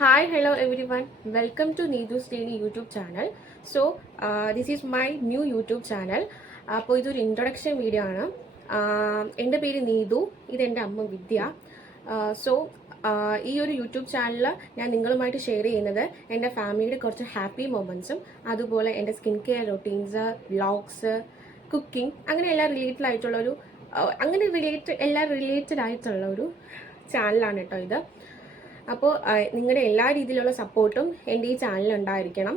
Hi, hello everyone. Welcome to Needu's Daily YouTube channel. So, this is my new YouTube channel. അപ്പോൾ ഇതൊരു introduction video ആണ്. എൻ്റെ പേര് നീതു, ഇതെൻ്റെ അമ്മ വിദ്യ. സോ ഈ ഒരു യൂട്യൂബ് ചാനൽ ഞാൻ നിങ്ങളുമായിട്ട് ഷെയർ ചെയ്യുന്നത് എൻ്റെ ഫാമിലിയുടെ കുറച്ച് ഹാപ്പി മൊമെൻറ്റ്സും അതുപോലെ എൻ്റെ skin care routines, vlogs, cooking അങ്ങനെ എല്ലാം റിലേറ്റഡ് ആയിട്ടുള്ള ഒരു ചാനലാണ് കേട്ടോ ഇത്. അപ്പോൾ നിങ്ങളുടെ എല്ലാ രീതിയിലുള്ള സപ്പോർട്ടും എൻ്റെ ഈ ചാനലിൽ ഉണ്ടായിരിക്കണം.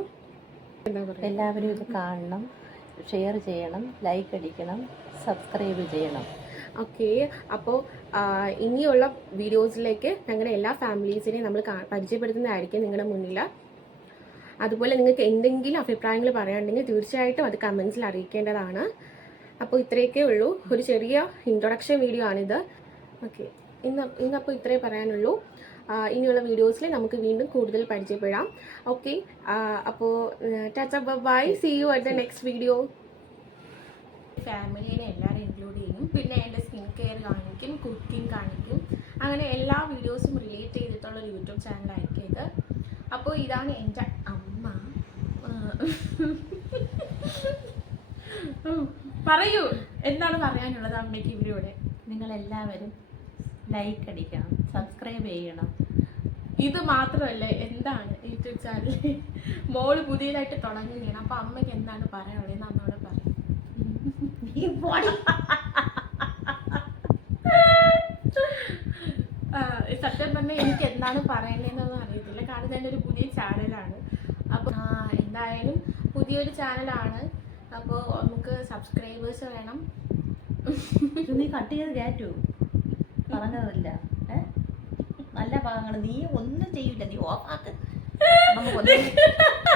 എന്താ പറയുക, എല്ലാവരും ഇത് കാണണം, ഷെയർ ചെയ്യണം, ലൈക്ക് അടിക്കണം, സബ്സ്ക്രൈബ് ചെയ്യണം. ഓക്കെ. അപ്പോൾ ഇനിയുള്ള വീഡിയോസിലേക്ക് ഞങ്ങളുടെ എല്ലാ ഫാമിലീസിനെയും നമ്മൾ പരിചയപ്പെടുത്തുന്നതായിരിക്കും നിങ്ങളുടെ മുന്നിൽ. അതുപോലെ നിങ്ങൾക്ക് എന്തെങ്കിലും അഭിപ്രായങ്ങൾ പറയാനുണ്ടെങ്കിൽ തീർച്ചയായിട്ടും അത് കമൻസിൽ അറിയിക്കേണ്ടതാണ്. അപ്പോൾ ഇത്രയൊക്കെ ഉള്ളൂ, ഒരു ചെറിയ ഇൻട്രൊഡക്ഷൻ വീഡിയോ ആണിത്. ഓക്കെ, ഇന്നപ്പോൾ ഇത്രേ പറയാനുള്ളൂ. ഇനിയുള്ള വീഡിയോസിൽ നമുക്ക് വീണ്ടും കൂടുതൽ പരിചയപ്പെടാം. ഓക്കെ, അപ്പോൾ ta ta bye, see you at the next video. ഫാമിലിനെ എല്ലാവരും ഇൻക്ലൂഡ് ചെയ്യും, പിന്നെ എൻ്റെ സ്കിൻ കെയർ കാണിക്കും, കുക്കിംഗ് കാണിക്കും, അങ്ങനെ എല്ലാ വീഡിയോസും റിലേറ്റ് ചെയ്തിട്ടുള്ള ഒരു യൂട്യൂബ് ചാനലായിരിക്കും ഇത്. അപ്പോൾ ഇതാണ് എൻ്റെ അമ്മ. പറയൂ, എന്താണ് പറയാനുള്ളത് അമ്മയ്ക്ക് ഇവരോട്? നിങ്ങളെല്ലാവരും ലൈക്ക് അടിക്കണം, സബ്സ്ക്രൈബ് ചെയ്യണം. ഇത് മാത്രമല്ല, എന്താണ് യൂട്യൂബ് ചാനൽ മോള് പുതിയതായിട്ട് തുടങ്ങുകയാണ്. അപ്പൊ അമ്മയ്ക്ക് എന്താണ് പറയാനുള്ളത് അമ്മയോട് പറയും. സത്യം പറഞ്ഞാൽ എനിക്ക് എന്താണ് പറയേണ്ടതെന്നൊന്നും അറിയത്തില്ല, കാരണം തന്നെ ഒരു പുതിയ ചാനലാണ്. അപ്പോൾ എന്തായാലും പുതിയൊരു ചാനലാണ്, അപ്പോൾ നമുക്ക് സബ്സ്ക്രൈബേഴ്സ് വേണം. നീ കട്ട് ചെയ്ത് കയറ്റൂ, പറഞ്ഞതല്ല. നല്ല ഭാഗങ്ങൾ നീ ഒന്നും ചെയ്യില്ല, നീ ഓഫാക്ക്. നമുക്കൊന്നും